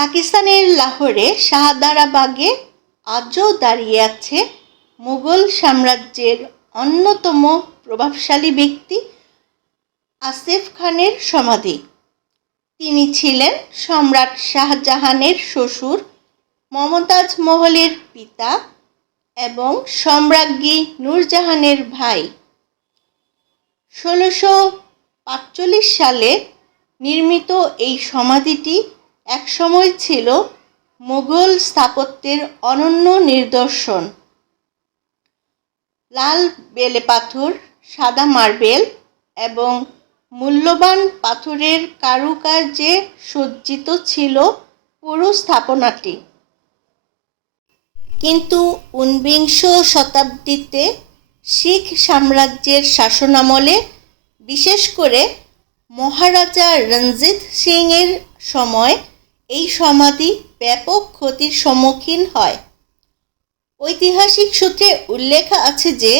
পাকিস্তানের লাহোরে শাহদারা বাগে আজও দাঁড়িয়ে আছে মুঘল সাম্রাজ্যের অন্যতম প্রভাবশালী ব্যক্তি আসিফ খানের সমাধি। তিনি ছিলেন সম্রাট শাহজাহানের শ্বশুর, মমতাজ মহলের পিতা এবং সম্রাজ্ঞী নূরজাহানের ভাই। ১৬৪৫ সালে নির্মিত এই সমাধিটি একসময় ছিল মুঘল স্থাপত্যের অনন্য নিদর্শন। লাল বেলে পাথর, সাদা মার্বেল এবং মূল্যবান পাথরের কারুকার্যে সজ্জিত ছিল পুরো স্থাপনাটি। কিন্তু ঊনবিংশ শতাব্দীতে শিখ সাম্রাজ্যের শাসনামলে, বিশেষ করে মহারাজা রঞ্জিত সিংয়ের সময় এই সমাধি ব্যাপক ক্ষতির সম্মুখীন হয়। ঐতিহাসিক সূত্রে উল্লেখ আছে যে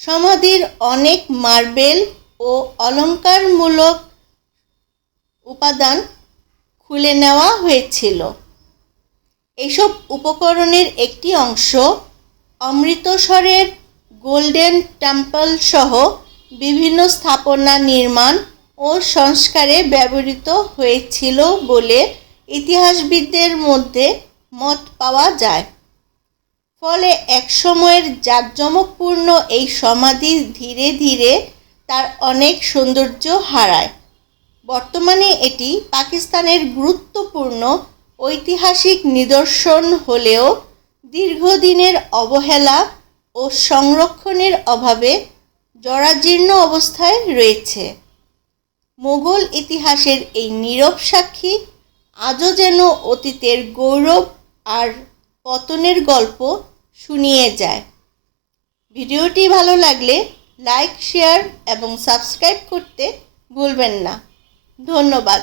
সমাধির অনেক মার্বেল ও অলঙ্কারমূলক উপাদান খুলে নেওয়া হয়েছিল। এসব উপকরণের একটি অংশ অমৃতসরের গোল্ডেন টেম্পল সহ বিভিন্ন স্থাপনা নির্মাণ ও সংস্কারে ব্যবহৃত হয়েছিল বলে ইতিহাসবিদদের মধ্যে মত পাওয়া যায়। ফলে একসময়ের জাঁকজমকপূর্ণ এই সমাধি ধীরে ধীরে তার অনেক সৌন্দর্য হারায়। বর্তমানে এটি পাকিস্তানের গুরুত্বপূর্ণ ঐতিহাসিক নিদর্শন হলেও দীর্ঘদিনের অবহেলা ও সংরক্ষণের অভাবে জরাজীর্ণ অবস্থায় রয়েছে। মোগল ইতিহাসের এই নীরব সাক্ষী আজও যেন অতীতের গৌরব আর পতনের গল্প শুনিয়ে যায়। ভিডিওটি ভালো লাগলে লাইক, শেয়ার এবং সাবস্ক্রাইব করতে ভুলবেন না। ধন্যবাদ।